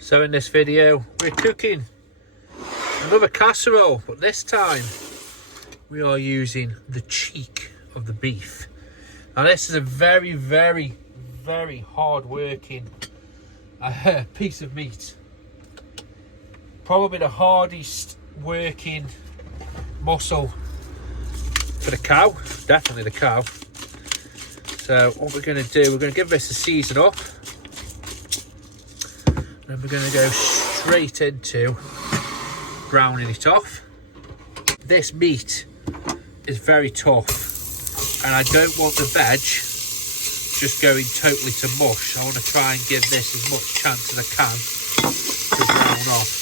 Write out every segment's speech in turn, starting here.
So in this video we're cooking another casserole, but this time we are using the cheek of the beef. Now this is a very hard working piece of meat. Probably the hardest working muscle for the cow, definitely the cow. So what we're going to do, we're going to give this a season up. Then we're going to go straight into browning it off. This meat is very tough and I don't want the veg just going totally to mush. I want to try and give this as much chance as I can to brown off.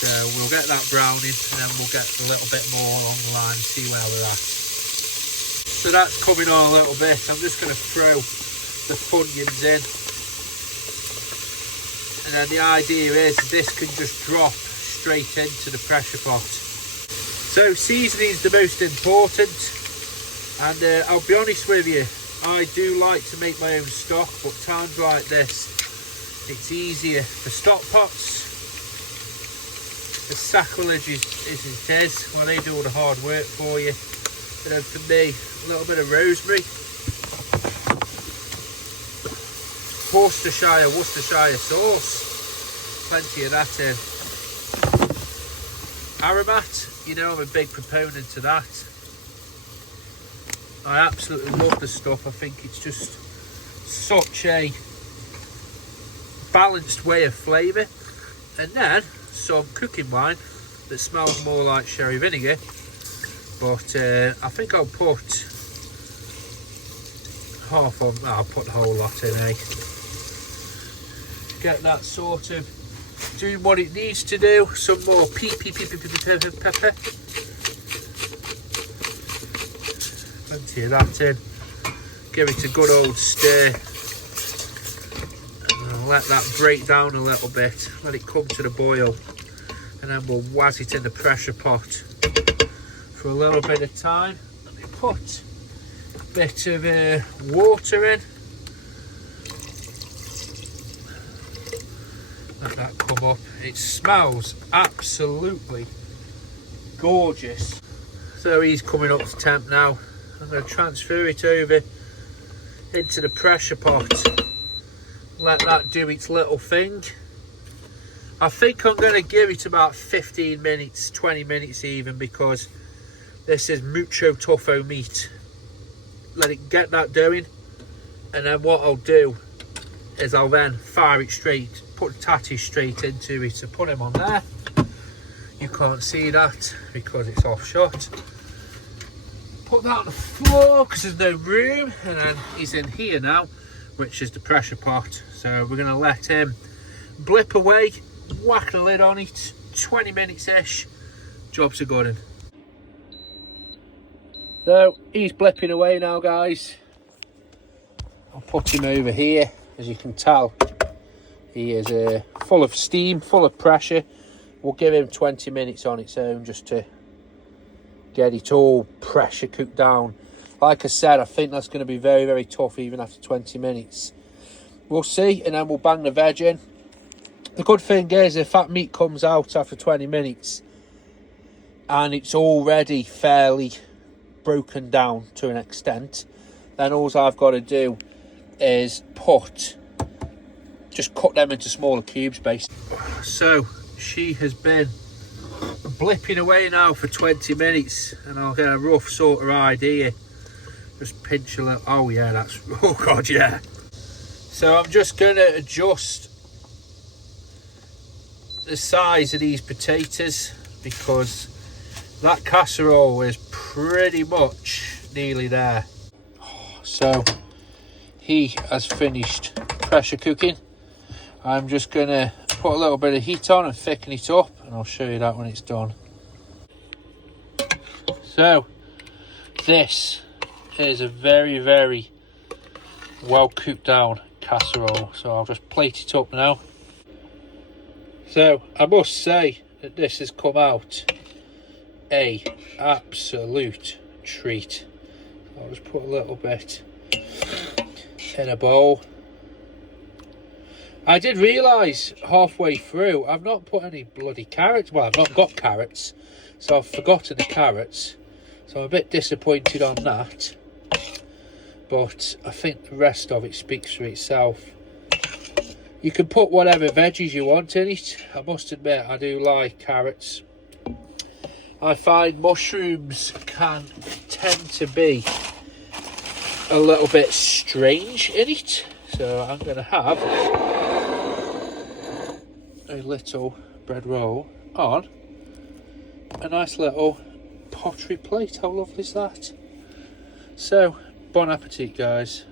So we'll get that browning and then we'll get a little bit more along the line and see where we're at. So that's coming on a little bit. I'm just going to throw the funyuns in. And then the idea is this can just drop straight into the pressure pot. So seasoning is the most important. And I'll be honest with you, I do like to make my own stock, but times like this, it's easier for stock pots. As sacrilege as it is, well, they do all the hard work for you. And then for me, a little bit of rosemary, Worcestershire sauce, plenty of that in. Aromat, you know I'm a big proponent of that. I absolutely love the stuff. I think it's just such a balanced way of flavour. And then some cooking wine that smells more like sherry vinegar, but I think I'll put half of, I'll put the whole lot in, get that sort of doing what it needs to do. Some more pepper, plenty of that in, give it a good old stir. Let that break down a little bit, let it come to the boil, and then we'll waz it in the pressure pot for a little bit of time. Let me put a bit of water in, let that come up. It smells absolutely gorgeous. So he's coming up to temp now. I'm going to transfer it over into the pressure pot. Let that do its little thing. I think I'm going to give it about 15 minutes, 20 minutes even, because this is mucho tougho meat. Let it get that doing, and then what I'll do is I'll then fire it straight, put the tatties straight into it. So put him on there. You can't see that because it's off shot. Put that on the floor because there's no room, and then he's in here now, which is the pressure pot. So we're going to let him blip away, whack the lid on it, 20 minutes ish, job's a good one. So he's blipping away now, guys. I'll put him over here. As you can tell, he is full of steam, full of pressure. We'll give him 20 minutes on its own just to get it all pressure cooked down. Like I said, I think that's going to be very tough even after 20 minutes. We'll see, and then we'll bang the veg in. The good thing is, if that meat comes out after 20 minutes and it's already fairly broken down to an extent, then all I've got to do is just cut them into smaller cubes, basically. So she has been blipping away now for 20 minutes, and I'll get a rough sort of idea. Just pinch a little. Oh yeah, that's, oh god, yeah. So I'm just going to adjust the size of these potatoes because that casserole is pretty much nearly there. So he has finished pressure cooking. I'm just going to put a little bit of heat on and thicken it up, and I'll show you that when it's done. So this is a very well cooked down casserole, so I'll just plate it up now. So I must say that this has come out a absolute treat. I'll just put a little bit in a bowl. I did realise halfway through I've not put any bloody carrots. Well, I've not got carrots, so I've forgotten the carrots. So I'm a bit disappointed on that. But I think the rest of it speaks for itself. You can put whatever veggies you want in it. I must admit, I do like carrots. I find mushrooms can tend to be a little bit strange in it. So I'm going to have a little bread roll on a nice little pottery plate. How lovely is that? So, bon appetit, guys.